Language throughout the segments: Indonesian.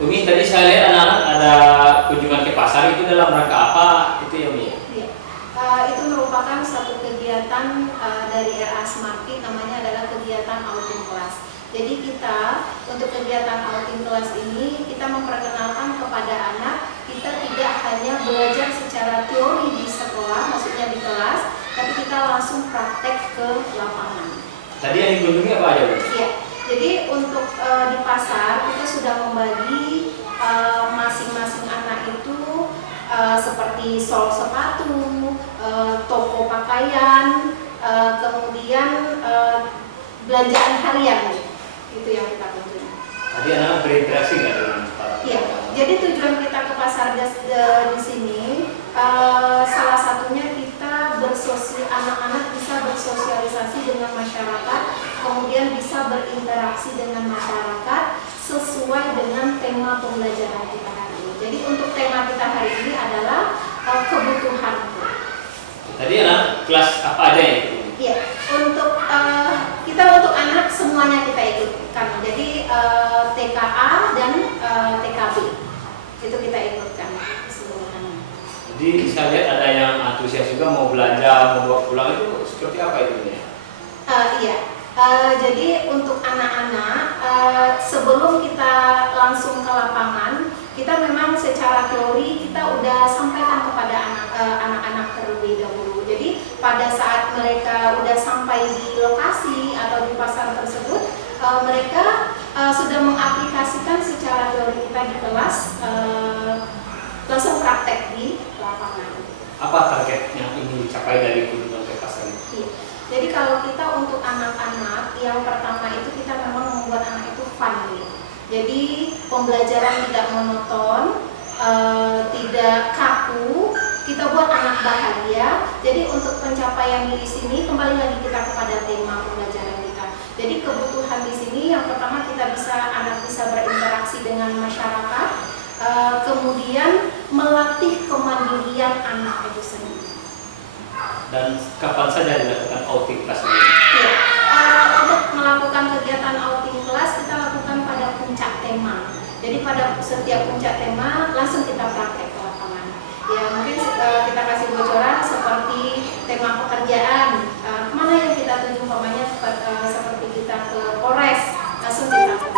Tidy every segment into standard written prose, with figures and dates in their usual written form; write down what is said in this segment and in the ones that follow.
Umi tadi saya lihat anak-anak ada kunjungan ke pasar, itu dalam rangka apa itu ya Umi? Iya. Itu merupakan satu kegiatan dari RA Smartkid, namanya adalah kegiatan outing kelas. Jadi kita untuk kegiatan outing kelas ini kita memperkenalkan kepada anak, kita tidak hanya belajar secara teori di sekolah, maksudnya di kelas, tapi kita langsung praktek ke lapangan. Tadi yang dikunjungi apa aja Bu? Iya. Jadi untuk di pasar kita sudah membagi masing-masing anak itu seperti sol sepatu, toko pakaian, kemudian belanjaan harian, itu yang kita kunjungi. Tadi anak berinteraksi nggak dengan para? Iya. Jadi tujuan kita ke pasar di sini salah satunya kita anak-anak bisa bersosialisasi dengan masyarakat, kemudian bisa berinteraksi dengan masyarakat sesuai dengan tema pembelajaran kita hari ini. Jadi untuk tema kita hari ini adalah kebutuhan. Tadi anak kelas apa aja yang ikut? Iya, untuk untuk anak semuanya kita ikutkan. Jadi TKA dan TKB itu kita ikutkan keseluruhannya. Jadi saya lihat ada yang antusias juga mau belanja, mau bawa pulang, itu seperti apa itu ya? Iya. Jadi untuk anak-anak sebelum kita langsung ke lapangan, kita memang secara teori kita udah sampaikan kepada anak-anak terlebih dahulu. Jadi pada saat mereka udah sampai di lokasi atau di pasar tersebut, mereka sudah mengaplikasikan secara teori kita di kelas, langsung praktek di lapangan. Apa target yang ingin dicapai dari kunjungan ke pasar ini? Iya. Jadi kalau kita untuk anak-anak, yang pertama itu kita memang membuat anak itu fun gitu. Jadi pembelajaran tidak monoton, tidak kaku, kita buat anak bahagia. Jadi untuk pencapaian di sini kembali lagi kita kepada tema pembelajaran kita. Jadi kebutuhan di sini yang pertama anak bisa berinteraksi dengan masyarakat, kemudian melatih kemandirian anak itu sendiri. Dan kapan saja dilakukan outing kelas ini? Ya, untuk melakukan kegiatan outing kelas kita lakukan pada puncak tema. Jadi pada setiap puncak tema langsung kita praktek ke lapangan. Ya mungkin kita kasih bocoran seperti tema pekerjaan. Kemana yang kita tuju, umpamanya seperti kita ke Polres, langsung kita ke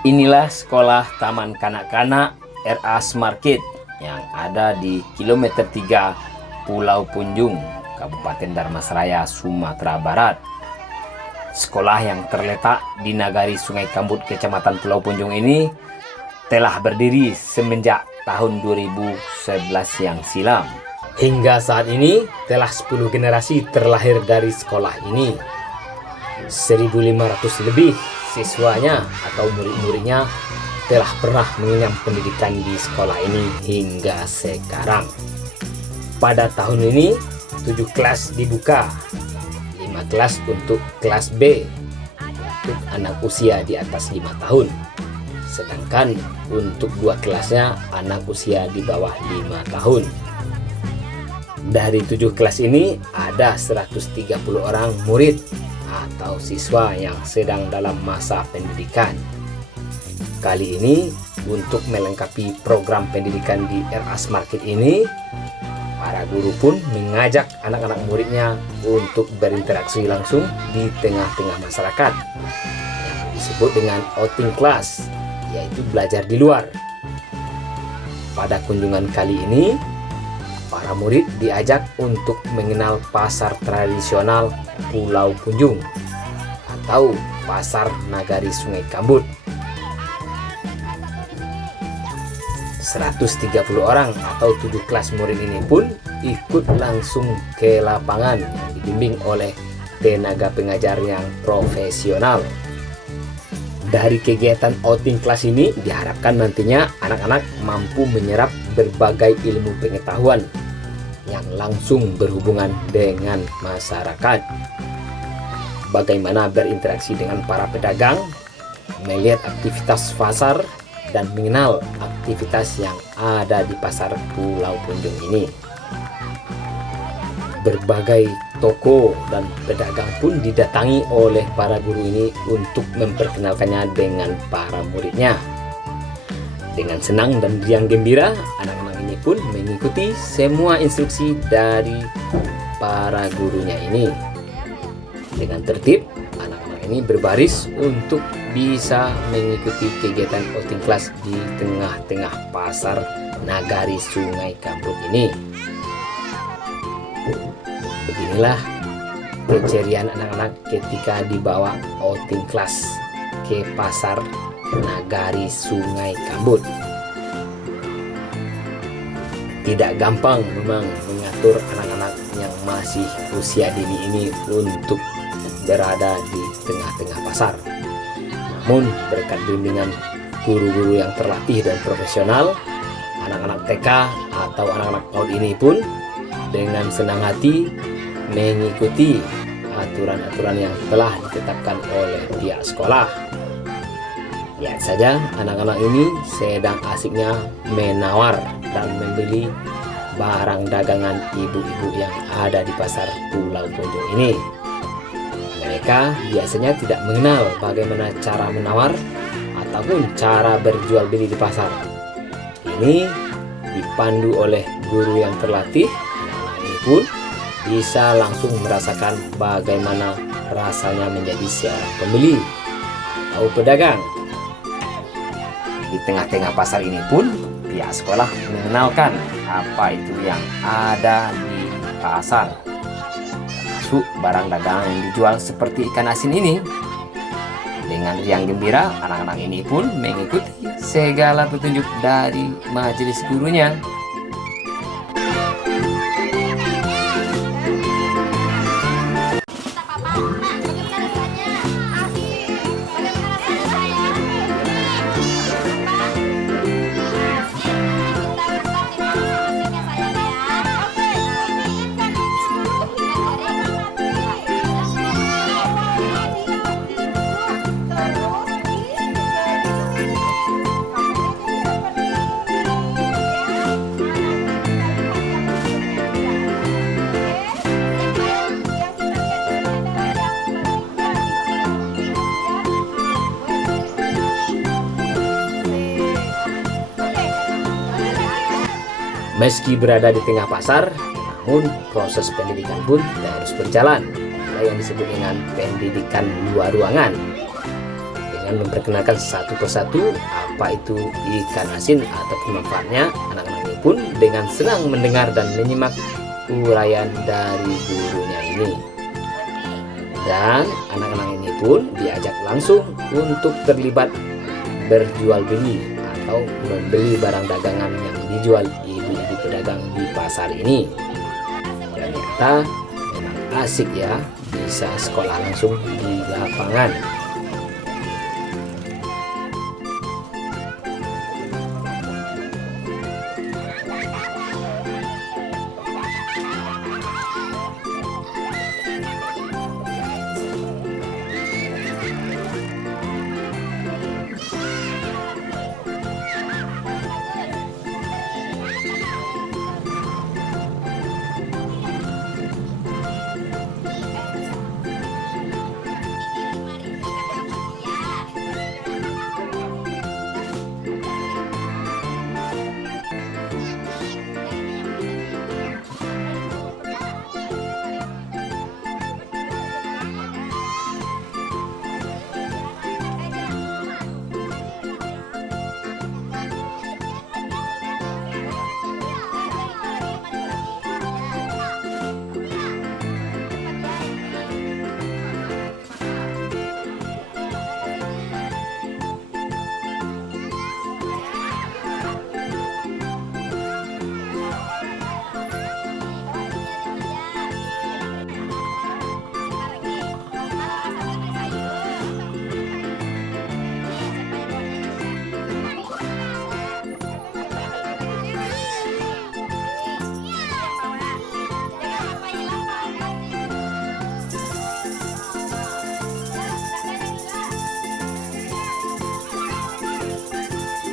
Inilah sekolah Taman Kanak-kanak RA Smartkid yang ada di kilometer 3 Pulau Punjung, Kabupaten Dharmasraya, Sumatera Barat. Sekolah yang terletak di Nagari Sungai Kambut, Kecamatan Pulau Punjung ini telah berdiri semenjak tahun 2011 yang silam. Hingga saat ini telah 10 generasi terlahir dari sekolah ini. 1.500 lebih siswanya atau murid-muridnya telah pernah mengenyam pendidikan di sekolah ini hingga sekarang. Pada tahun ini 7 kelas dibuka, 5 kelas untuk kelas B untuk anak usia di atas 5 tahun, sedangkan untuk 2 kelasnya anak usia di bawah 5 tahun. Dari 7 kelas ini ada 130 orang murid atau siswa yang sedang dalam masa pendidikan. Kali ini untuk melengkapi program pendidikan di RA Smartkid ini, para guru pun mengajak anak-anak muridnya untuk berinteraksi langsung di tengah-tengah masyarakat yang disebut dengan outing class, yaitu belajar di luar. Pada kunjungan kali ini, para murid diajak untuk mengenal pasar tradisional Pulau Punjung atau Pasar Nagari Sungai Kambut. 130 orang atau 7 kelas murid ini pun ikut langsung ke lapangan yang dibimbing oleh tenaga pengajar yang profesional. Dari kegiatan outing kelas ini diharapkan nantinya anak-anak mampu menyerap berbagai ilmu pengetahuan yang langsung berhubungan dengan masyarakat. Bagaimana berinteraksi dengan para pedagang, melihat aktivitas pasar, dan mengenal aktivitas yang ada di pasar Pulau Punjung ini. berbagai toko dan pedagang pun didatangi oleh para guru ini untuk memperkenalkannya dengan para muridnya. Dengan senang dan riang gembira, anak-anak ini pun mengikuti semua instruksi dari para gurunya ini. Dengan tertib, anak-anak ini berbaris untuk bisa mengikuti kegiatan outing class di tengah-tengah pasar Nagari Sungai Kambut ini. Beginilah keceriaan anak-anak ketika dibawa outing class ke pasar Nagari Sungai Kambut. Tidak gampang memang mengatur anak-anak yang masih usia dini ini untuk berada di tengah-tengah pasar. Namun berkat bimbingan guru-guru yang terlatih dan profesional, anak-anak TK atau anak-anak PAUD ini pun dengan senang hati mengikuti aturan-aturan yang telah ditetapkan oleh pihak sekolah. Lihat saja, anak-anak ini sedang asiknya menawar dan membeli barang dagangan ibu-ibu yang ada di pasar Pulau Ponjong ini. Mereka biasanya tidak mengenal bagaimana cara menawar ataupun cara berjual beli di pasar. Ini dipandu oleh guru yang terlatih, anak-anak ini pun bisa langsung merasakan bagaimana rasanya menjadi seorang pembeli atau pedagang. Di tengah-tengah pasar ini pun pihak sekolah mengenalkan apa itu yang ada di pasar, termasuk barang dagangan yang dijual seperti ikan asin ini. Dengan riang gembira, anak-anak ini pun mengikuti segala petunjuk dari majelis gurunya. Meski berada di tengah pasar, namun proses pendidikan pun terus berjalan. Ada yang disebut dengan pendidikan luar ruangan, dengan memperkenalkan satu persatu apa itu ikan asin ataupun manfaatnya. Anak-anak ini pun dengan senang mendengar dan menyimak uraian dari gurunya ini. Dan anak-anak ini pun diajak langsung untuk terlibat berjual beli atau membeli barang dagangan yang dijual ibu-ibu pedagang di pasar ini. Ternyata memang asik ya, bisa sekolah langsung di lapangan.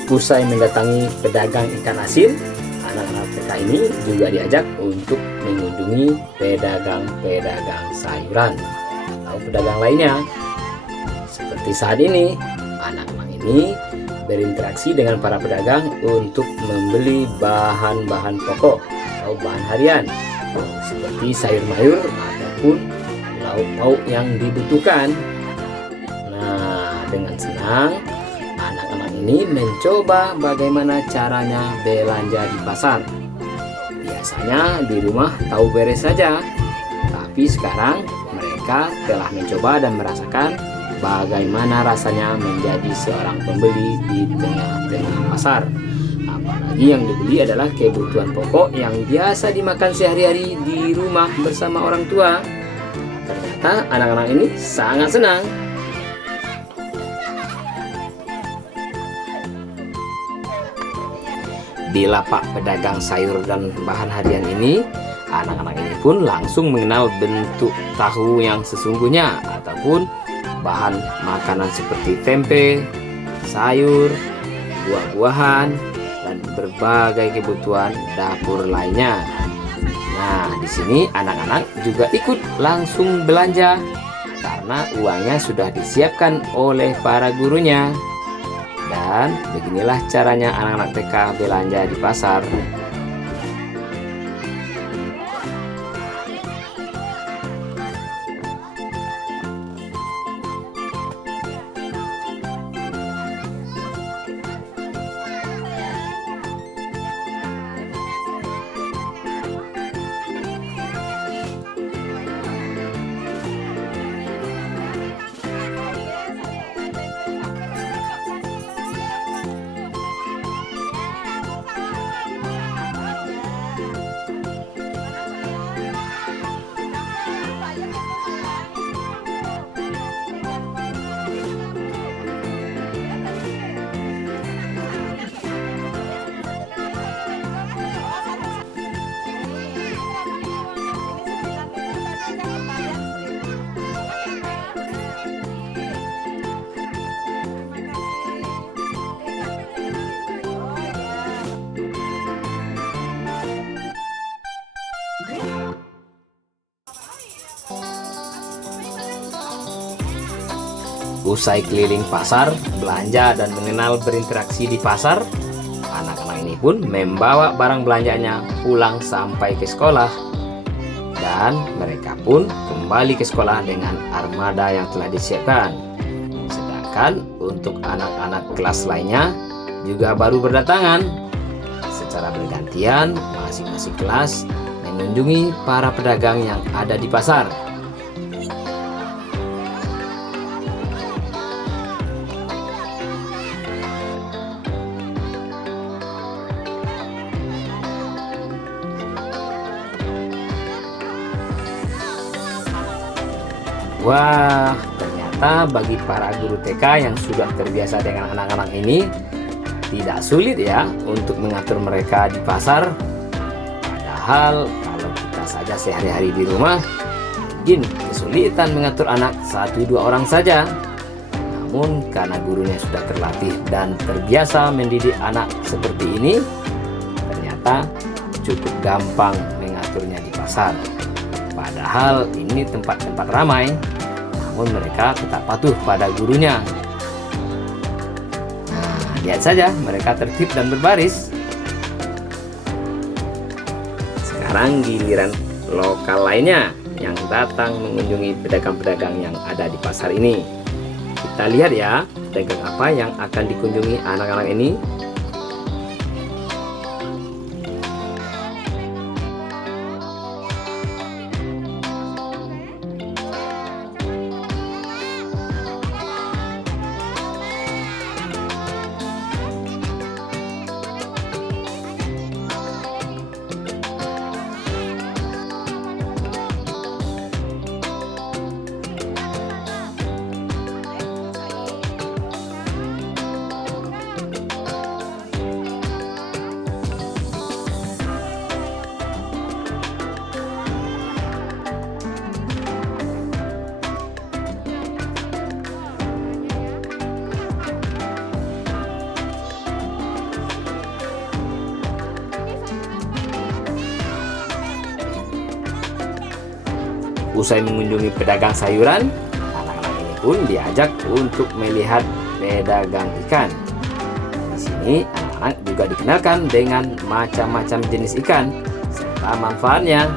Usai mendatangi pedagang ikan asin, anak-anak TK ini juga diajak untuk mengunjungi pedagang-pedagang sayuran atau pedagang lainnya. Seperti saat ini, anak-anak ini berinteraksi dengan para pedagang untuk membeli bahan-bahan pokok atau bahan harian seperti sayur mayur ataupun lauk pauk yang dibutuhkan. Nah, dengan senang anak-anak ini mencoba bagaimana caranya belanja di pasar. Biasanya di rumah tahu beres saja, tapi sekarang mereka telah mencoba dan merasakan bagaimana rasanya menjadi seorang pembeli di tengah-tengah pasar. Apalagi yang dibeli adalah kebutuhan pokok yang biasa dimakan sehari-hari di rumah bersama orang tua. Ternyata anak-anak ini sangat senang. Di lapak pedagang sayur dan bahan harian ini, anak-anak ini pun langsung mengenal bentuk tahu yang sesungguhnya ataupun bahan makanan seperti tempe, sayur, buah-buahan, dan berbagai kebutuhan dapur lainnya. Nah, di sini anak-anak juga ikut langsung belanja karena uangnya sudah disiapkan oleh para gurunya. Dan beginilah caranya anak-anak TK belanja di pasar. Usai keliling pasar, belanja dan mengenal berinteraksi di pasar, anak-anak ini pun membawa barang belanjanya pulang sampai ke sekolah. Dan mereka pun kembali ke sekolah dengan armada yang telah disiapkan. Sedangkan untuk anak-anak kelas lainnya juga baru berdatangan. Secara bergantian, masing-masing kelas mengunjungi para pedagang yang ada di pasar. Wah, ternyata bagi para guru TK yang sudah terbiasa dengan anak-anak ini tidak sulit ya untuk mengatur mereka di pasar. Padahal kalau kita saja sehari-hari di rumah mungkin kesulitan mengatur anak 1-2 orang saja. Namun karena gurunya sudah terlatih dan terbiasa mendidik anak seperti ini, ternyata cukup gampang mengaturnya di pasar. Padahal ini tempat-tempat ramai, namun mereka tetap patuh pada gurunya. Nah, lihat saja mereka tertib dan berbaris. Sekarang giliran lokal lainnya yang datang mengunjungi pedagang-pedagang yang ada di pasar ini. Kita lihat ya, pedagang apa yang akan dikunjungi anak-anak ini. Usai mengunjungi pedagang sayuran, anak-anak ini pun diajak untuk melihat pedagang ikan. Di sini anak-anak juga dikenalkan dengan macam-macam jenis ikan serta manfaatnya.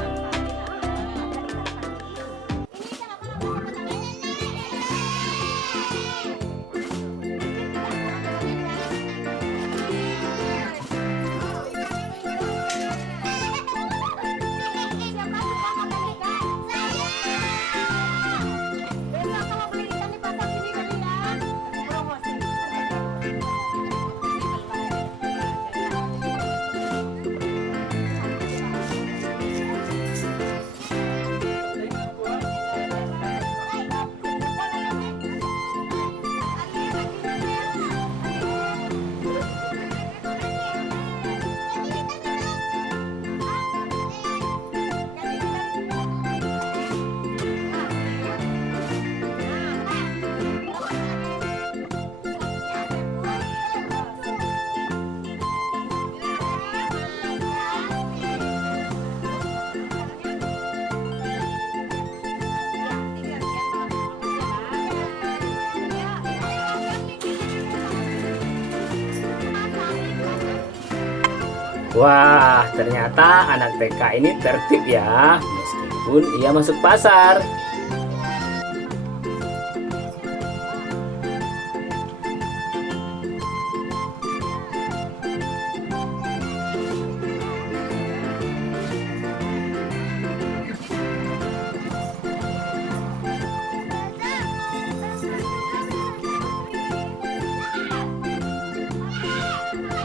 Wah, ternyata anak TK ini tertib ya, meskipun ia masuk pasar.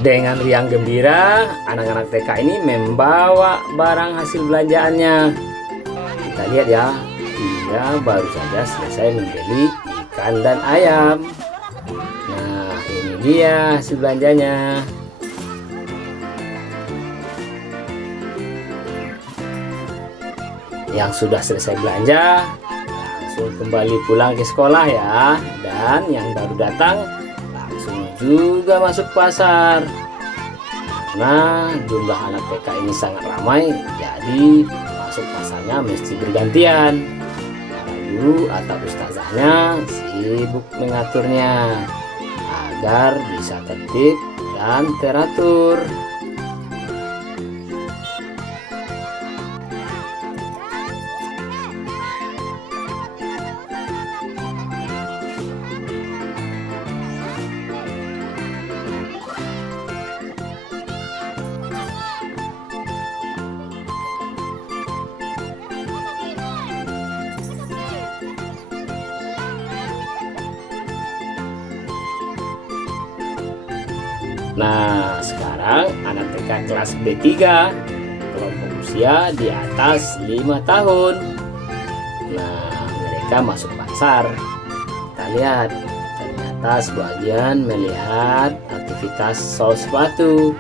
Dengan riang gembira, anak-anak TK ini membawa barang hasil belanjaannya. Kita lihat ya, dia baru saja selesai membeli ikan dan ayam. Nah, ini dia hasil belanjanya. Yang sudah selesai belanja, langsung kembali pulang ke sekolah ya. Dan yang baru datang, juga masuk pasar. Karena jumlah anak TK ini sangat ramai, jadi masuk pasarnya mesti bergantian. Para guru atau ustazahnya sibuk mengaturnya agar bisa tertib dan teratur. Nah, sekarang anak TK kelas B3, kelompok usia di atas 5 tahun. Nah, mereka masuk pasar. Kita lihat, ternyata sebagian melihat aktivitas sol sepatu.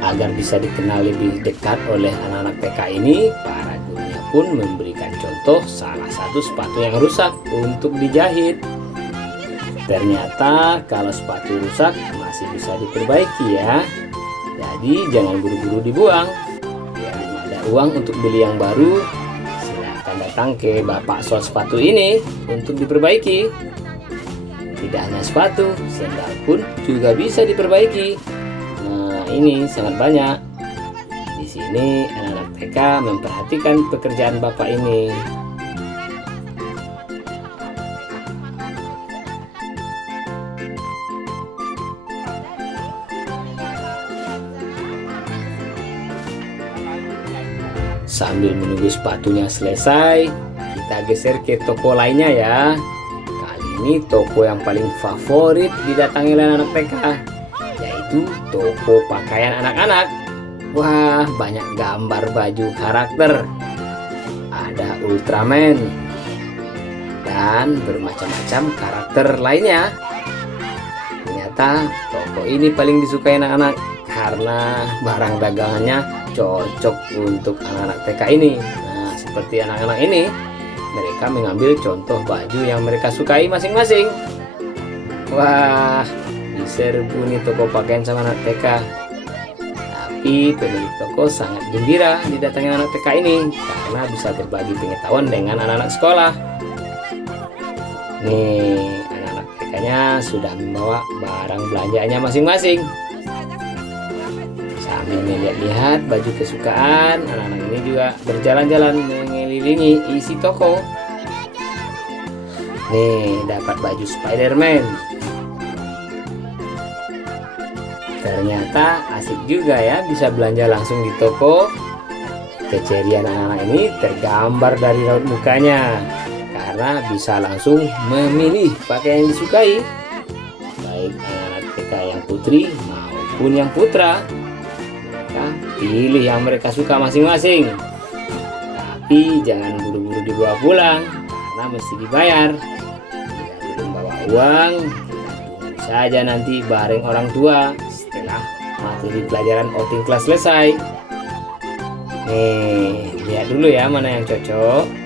Agar bisa dikenal lebih dekat oleh anak-anak TK ini, para gurunya pun memberikan contoh salah satu sepatu yang rusak untuk dijahit. Ternyata kalau sepatu rusak masih bisa diperbaiki ya. Jadi jangan buru-buru dibuang. Yang ada uang untuk beli yang baru, silakan datang ke bapak sol sepatu ini untuk diperbaiki. Tidak hanya sepatu, sendal pun juga bisa diperbaiki. Nah, ini sangat banyak. Di sini anak-anak TK memperhatikan pekerjaan bapak ini. Sambil menunggu sepatunya selesai, kita geser ke toko lainnya ya. Kali ini toko yang paling favorit didatangi oleh anak TK, yaitu toko pakaian anak-anak. Wah, banyak gambar baju karakter. Ada Ultraman dan bermacam-macam karakter lainnya. Ternyata toko ini paling disukai anak-anak karena barang dagangannya cocok untuk anak-anak TK ini. Nah, seperti anak-anak ini, mereka mengambil contoh baju yang mereka sukai masing-masing. Wah, diserbu nih toko pakaian sama anak TK. Tapi pemilik toko sangat gembira didatangi anak TK ini karena bisa berbagi pengetahuan dengan anak-anak sekolah. Nih, anak-anak TK-nya sudah membawa barang belanjaannya masing-masing. Sambil melihat-lihat baju kesukaan, anak-anak ini juga berjalan-jalan mengelilingi isi toko. Nih, dapat baju Spider-Man. Ternyata asik juga ya bisa belanja langsung di toko. Keceriaan anak-anak ini tergambar dari raut mukanya karena bisa langsung memilih pakaian yang disukai, baik anak-anak TK yang putri maupun yang putra. Mereka pilih yang mereka suka masing-masing. Tapi jangan buru-buru dibawa pulang karena mesti dibayar. Jika belum bawa uang, tunggu saja nanti bareng orang tua setelah materi pelajaran outing kelas selesai. Nih, lihat dulu ya mana yang cocok.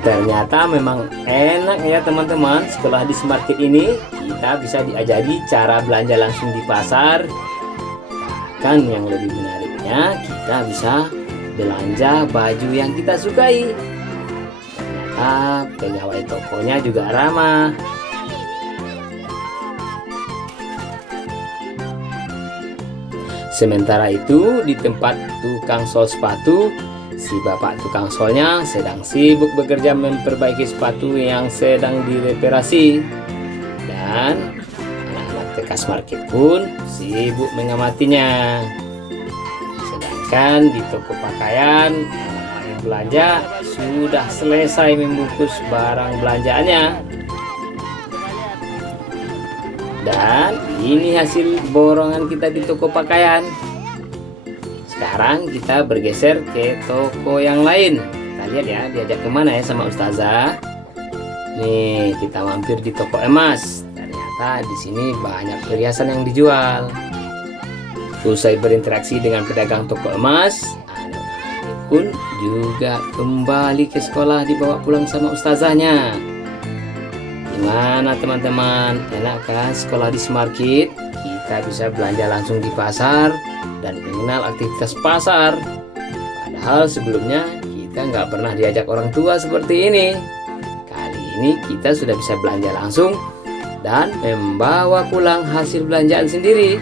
Ternyata memang enak ya teman-teman, sekolah di Smartkid ini kita bisa diajari cara belanja langsung di pasar. Bahkan yang lebih menariknya, kita bisa belanja baju yang kita sukai. Ternyata pegawai tokonya juga ramah. Sementara itu di tempat tukang sol sepatu, si bapak tukang solnya sedang sibuk bekerja memperbaiki sepatu yang sedang direparasi. Dan anak-anak TK Smartkid pun sibuk mengamatinya. Sedangkan di toko pakaian, anak-anak yang belanja sudah selesai membungkus barang belanjaannya. Dan ini hasil borongan kita di toko pakaian. Sekarang kita bergeser ke toko yang lain. Kita lihat ya, diajak kemana ya sama Ustazah. Nih, kita mampir di toko emas. Ternyata di sini banyak perhiasan yang dijual. Usai berinteraksi dengan pedagang toko emas, anak-anak pun juga kembali ke sekolah dibawa pulang sama Ustazahnya. Gimana teman-teman? Enak kan sekolah di Smartkid? Kita bisa belanja langsung di pasar dan mengenal aktivitas pasar. Padahal sebelumnya kita nggak pernah diajak orang tua seperti ini. Kali ini kita sudah bisa belanja langsung dan membawa pulang hasil belanjaan sendiri.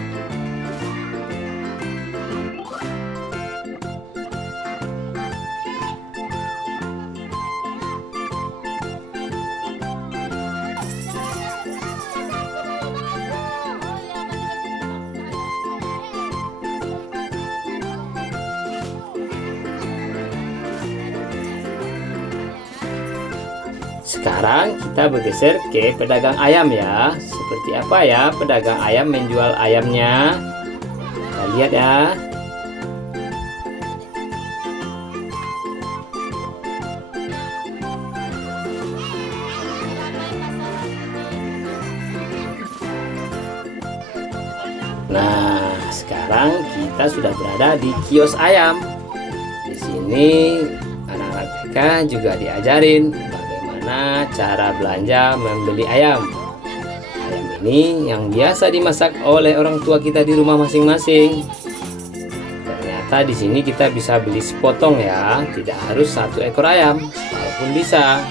Sekarang kita bergeser ke pedagang ayam ya. Seperti apa ya pedagang ayam menjual ayamnya? Kita lihat ya. Nah, sekarang kita sudah berada di kios ayam. Di sini anak-anak TK juga diajarin cara belanja membeli ayam. Ayam ini yang biasa dimasak oleh orang tua kita di rumah masing-masing. Ternyata di sini kita bisa beli sepotong ya, tidak harus satu ekor ayam, walaupun bisa.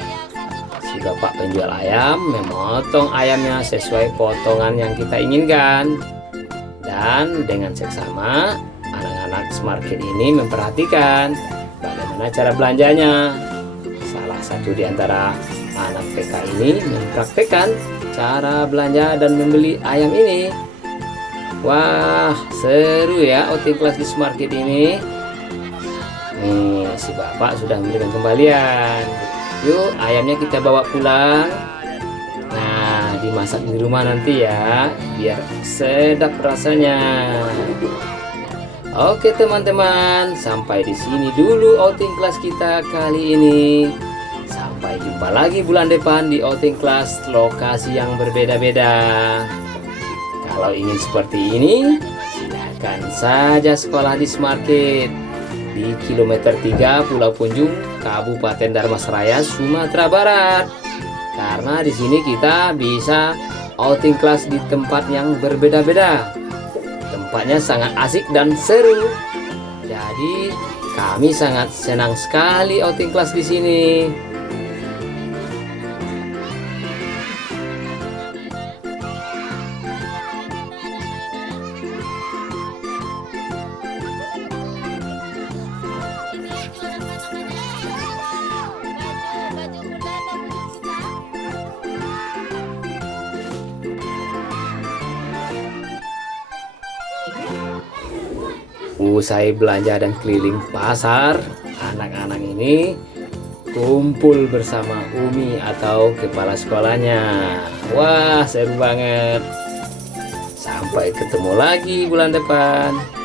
Si bapak penjual ayam memotong ayamnya sesuai potongan yang kita inginkan. Dan dengan seksama, anak-anak Smartkid ini memperhatikan bagaimana cara belanjanya. Salah satu di antara anak TK ini mempraktekkan cara belanja dan membeli ayam ini. Wah, seru ya outing kelas di Smartkid ini. Nih, si bapak sudah memberikan kembalian. Yuk, ayamnya kita bawa pulang. Nah, dimasak di rumah nanti ya, biar sedap rasanya. Oke teman-teman, sampai di sini dulu outing kelas kita kali ini. Sampai jumpa lagi bulan depan di outing kelas lokasi yang berbeda-beda. Kalau ingin seperti ini, silakan saja sekolah di Smarket di kilometer 3 Pulau Punjung, Kabupaten Dharmasraya, Sumatera Barat. Karena di sini kita bisa outing kelas di tempat yang berbeda-beda. Tempatnya sangat asik dan seru. Jadi kami sangat senang sekali outing kelas di sini. Usai belanja dan keliling pasar, anak-anak ini kumpul bersama Umi atau kepala sekolahnya. Wah, seru banget. Sampai ketemu lagi bulan depan.